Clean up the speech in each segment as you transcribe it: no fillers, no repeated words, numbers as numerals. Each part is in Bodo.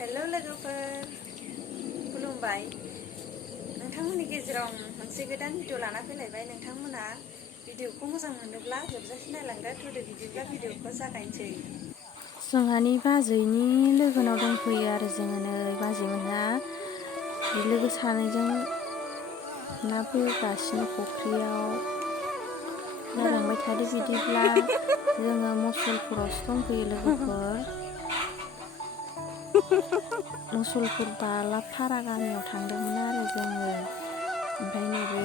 हेलो लोगोफोर खुलुमबाय नोंथांमोननि गेजेराव मोनसे गोदान भिडिअ लाना फैलायबाय। नोंथांमोना भिडिअखौ मोजां मोनोब्ला जोबजासिम नायलांदो। थुदो बिदिब्ला भिडिअखौ जागायनोसै। जोंहानि बाजैनि लोगोनाव दंफैयो आरो जोङो नै बाजैमोनहा लोगो सानैजों ना बोगासिनो फुख्रियाव। नायलांबाय थादो बिदिब्ला जोङो मुसलपुरावसो दंफैयो लोगोफोर। मुसलपुर बालाफारा गामियाव थांदोंमोन आरो जोङो, ओमफ्राय नैबे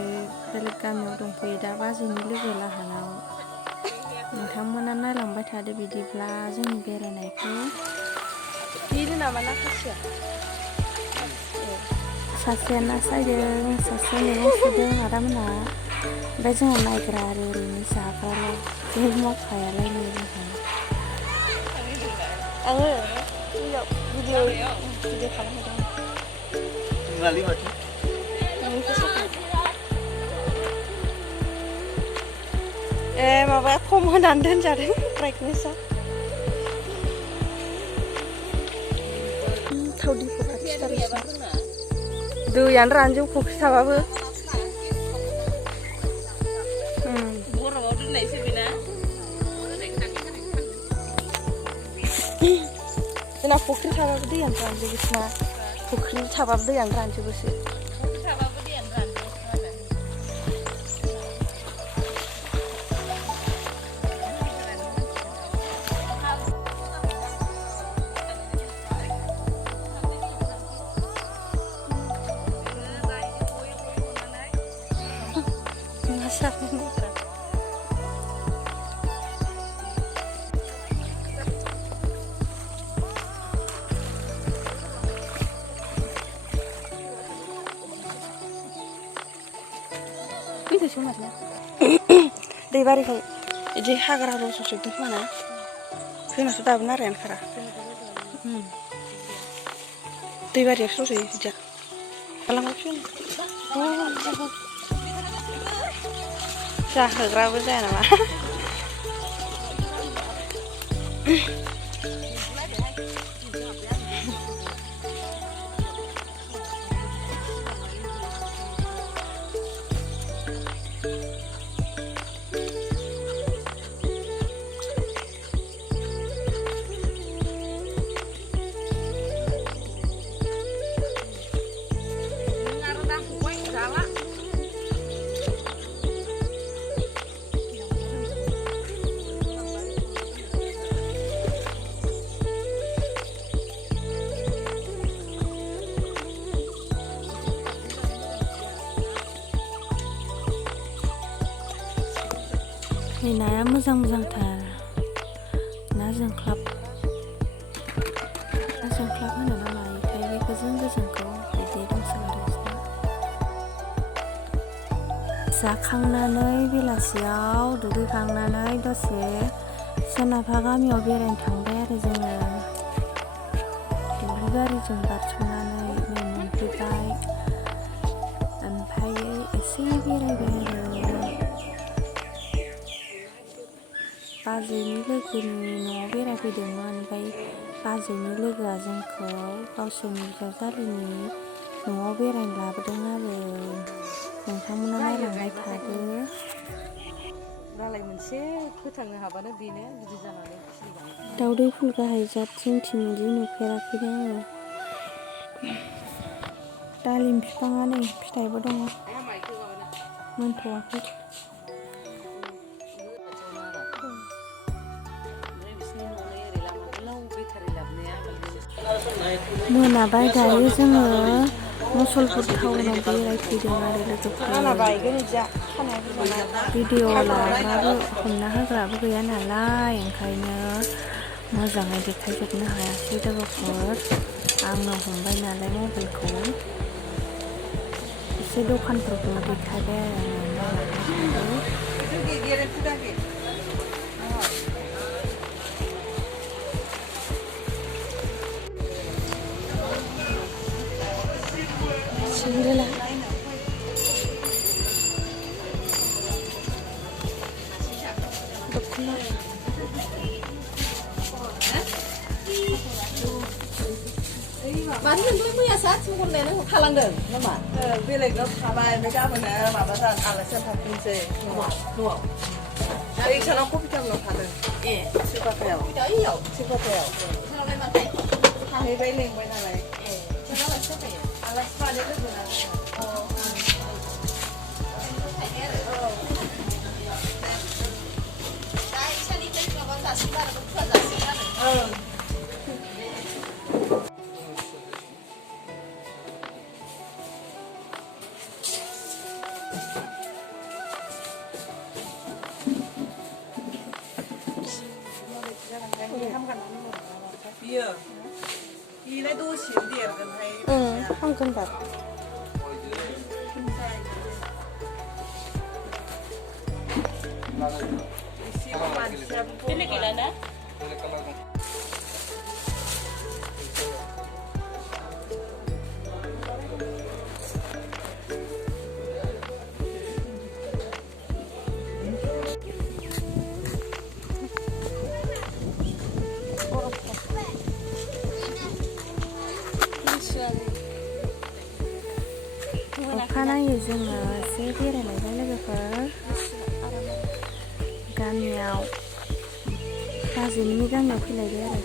बेलेग गामियाव दंफैयो दा बाजैनि लोगो लाहानाव। नोंथांमोना नायलांबाय थादो बिदिब्ला जोंनि बेरायनायखौ। बेनो नामा ना खासिया? सासेया ना सायदों, सासेया मैगं सुदों आदामोनहा। ओमफ्राय जोंहा नायग्रा आरो ओरैनो जाग्राल', जेबो मावखायालाय नै जोंहा। आङो भिडिअ खालामहैदों। माबाया खम होनानै दोनजादों ब्राइटनेसआ। थावदिखौ खाथिथारसै दैयानो रानजोब फुख्रि थाबाबो। बरफआव दोननायसो बेना। जोंना फुख्रि थाबाबो दैयानो रानजोबोसो ना। फुख्रि थाबाबो दैयानो रानजोबोसो। दै बारिखाय बिदि हाग्रा रज'जोबदों खोमा। जोंनाथ' दाबो नारायानो खारा। दै बारियावसो रज'यो बिदिया। जाहोग्राबो जाया नामा? नै नाया मोजां मोजांथार। ना जोंख्लाब होनो ना मायोथाय बे गोजों गोजोंखौ बिदि दंसोगारो। जाखांनानै बेलासियाव दुगैखांनानै दसे सोनाबहा गामियाव बेरायनो थांबाय आरो जोङो। दुब्लि बारिजों बारस'नानै नै मोनफैबाय। ओमफ्राय एसे बेरायबाय आरो बाजैनि लोगोनि न'आव बेरायफैदोंमोन। ओमफ्राय बाजैनि लोगोआ जोंखौ गावसोरनि बिजावजालिनि न'आव बेरायनो लाबोदों आरो। नोंथांमोना नायलांबाय थादो। दालाय मोनसे फोथांनो हाबानो बेनो गिदिर जानानै खिलिलाङो। दावदै फुल गाहाय जात जोंथिं बिदि नुफेराखैनो आङो। दालिम बिफाङा नै फिथाइबो दङ, मोनथ'वाखै। मोनाबाय दायो जोङो मुसलपुर टाउनाव बेरायफैदों आरो लोगोफोर। भिडिअ लाग्राबो हमना होग्राबो गैया नालाय, ओंखायनो मोजाङै देखायजोबनो हायासै लोगोफोर। आंनो हमबाय नालाय मबाइलखौ। एसे दखानफोरखौ देखायबाय आरो सिंगेला दख'ना มาที่มันด้วยมือซัดทุกคนเลยนะทาลังเดินน้ำมัน belegno travail mais là on a ma basa ala sen ta pinse หนวก et ça n'en coupe comme l'autre eh c'est pas faire เดี๋ยวอีเหยา c'est pas faire ถ้าเราไม่มาไทย ให้ไปเล็งไว้อะไร ฉันเอาไปเชื่อไป อะไรสปาเดอร์เลยนะ ไทยแน่เลยได้ฉันนี่เป็นภาษาสิบ้านแล้วก็ภาษาสิบ้าน ทำกันทั้งหมด Hier. Die net doen zien die er een hele. ทำกันแบบ เป็นกี่แล้วนะ अखानायै जोङो एसे बेरायलायबाय लोगोफोर गामियाव बाजैनि गामियाव फैलायबाय आरो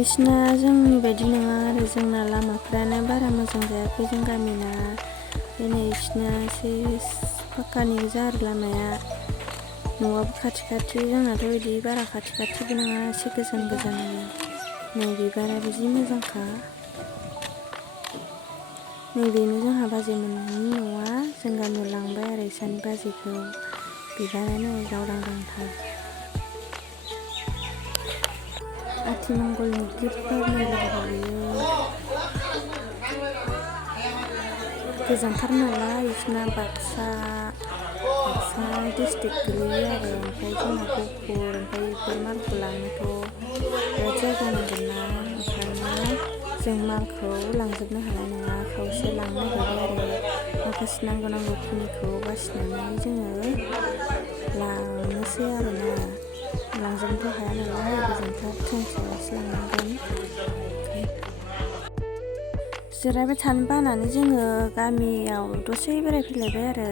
बिसिना जोंनि बायदि नङा आरो जोंना लामाफ्रानो बारा मोजां जायाखै जों गामिना दिनै बिसिना एसे फाक्कानि गोजा आरो लामाया न'आबो खाथि खाथि जोंनाथ' बिदि बारा खाथि खाथिबो नङा एसे गोजान गोजान नै बिबाराबो जि मोजांखा नैबेनो जोंहा बाजैमोननि न'आ जों गामियाव लांबाय आरो इसानि बाजैखौ बिबारानो गावदांथार आथिमंगलनि गिफ्टफोर नायलायबाय बियो गोजानथार नालाय बिसोरना बाक्सा डिस्ट्रिक्ट गोलैयो आरो ओमफ्राय जोंना गहपुर ओमफ्राय बेफोर मालखौ लांनोथ' बिराद जायगा नांगोन ना ओंखायनो जों मालखौ लांजोबनो हानाय नङा खावसे लांनो नागिरबाय आरो माखासे नांगौखिनिखौ बासिनानै जोङो लांनोसै आरोना लांजोबनोथ' हाया नालाय गोजानथार ट्रेनजोंसो लांनांगोन जिरायबाय थानो बानानै जोङो गामियाव दसे बेरायफैलायबाय आरो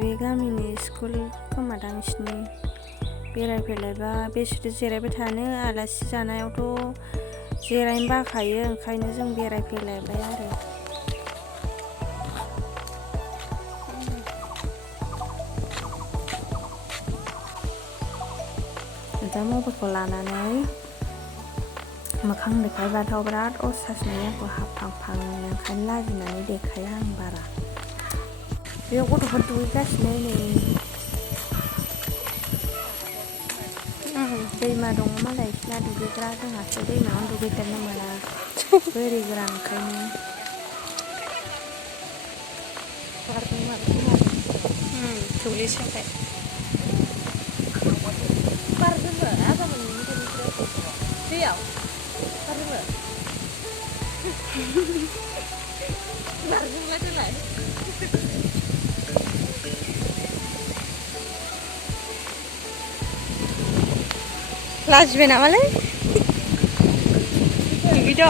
बे गामिनि स्कुल खोमादां बिसिनि बेरायफैलायबा बेसे जिरायबाय थानो आलासि जानायावथ' जिरायनो बाखायो ओंखायनो जों बेरायफैलायबाय आरो दा मबाइलखौ लानानै मोखां देखायबाथ' बिराद असासनाय आंखौ हाबफां ओंखायनो लाजिनानै देखाया आं बारा बेयाव गथ'फोर दुगैगासिनो नै दैमा दङ मालाय बिसिना दुगैग्रा जोंहासो दैमायावनो दुगैफेरनो मोना बोरै गोरान ओंखायनो दुब्लिसिमखाय दैयाव बारजोंबो बारजोंलाय देलाय लाजिबाय नामालै दुगैद'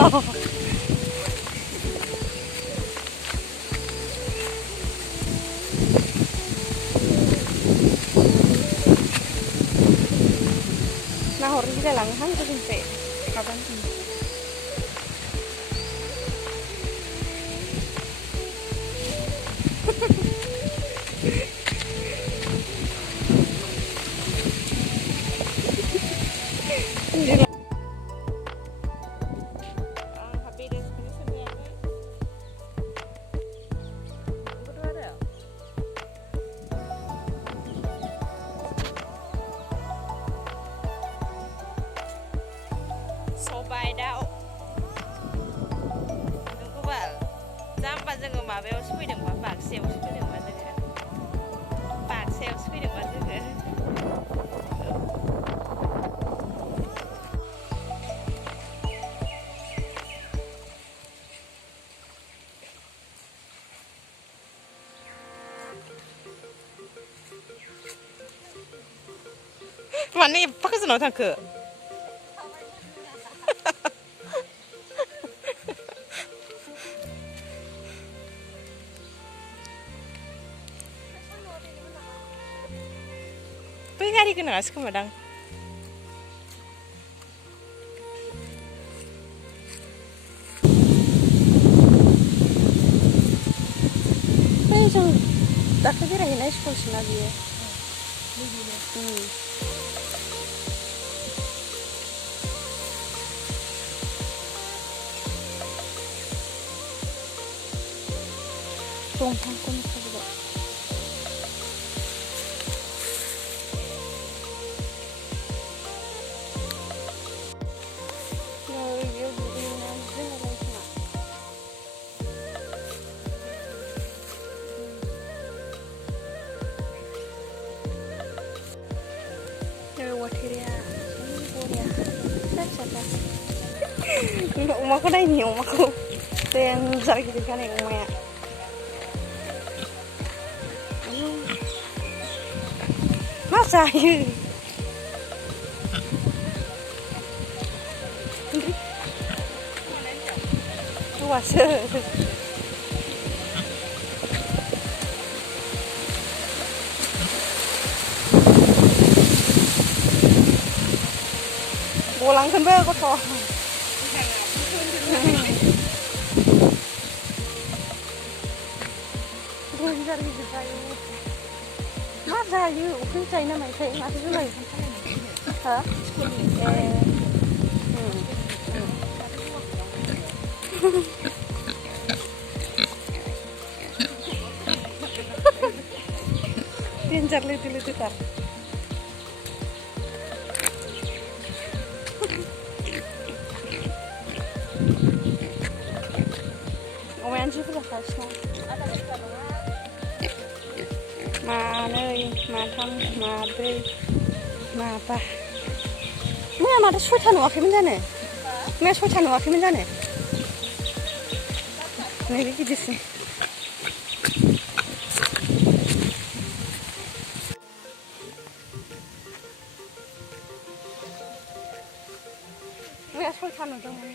नाहरनो गिलायलाङोहां गोजौनिफ्राय माबानो माबायावसो फैदोंबा बाक्सायावसो फैदोंबा जोङो बाक्सायावसो फैदोंबा जोङो माने एफा गोजानाव थांखो बै गारि गोनाङासो खोमादां बै जों दाख्लै बेरायहैनाय स्कुलसोना बियो दंफांखौ नुखाजोबबाय नै बेयाव दुगैयोना दुगैनायलाय खोमा औवाथेरेया बरिया फिसा फिसाथार अमाखौ नायनि अमाखौ देन्जार गिदिर गानाय अमाया मा जायो हौवासो गलांगोनबो गथ' देन्जार गिदिर जायो मा जायो अख्रि जायो ना मायोथाय माथो जुलाय हा देन्जार लोदो लोदोथार अमायानो जेबो जाखागासिनो मानै माथाम माब्रै माबा मैया माथो 6था नुवाखैमोन जानो मैया 6था नुवाखैमोन जानो नैबे गिदिरसिन मैया 6था नुदोंमोन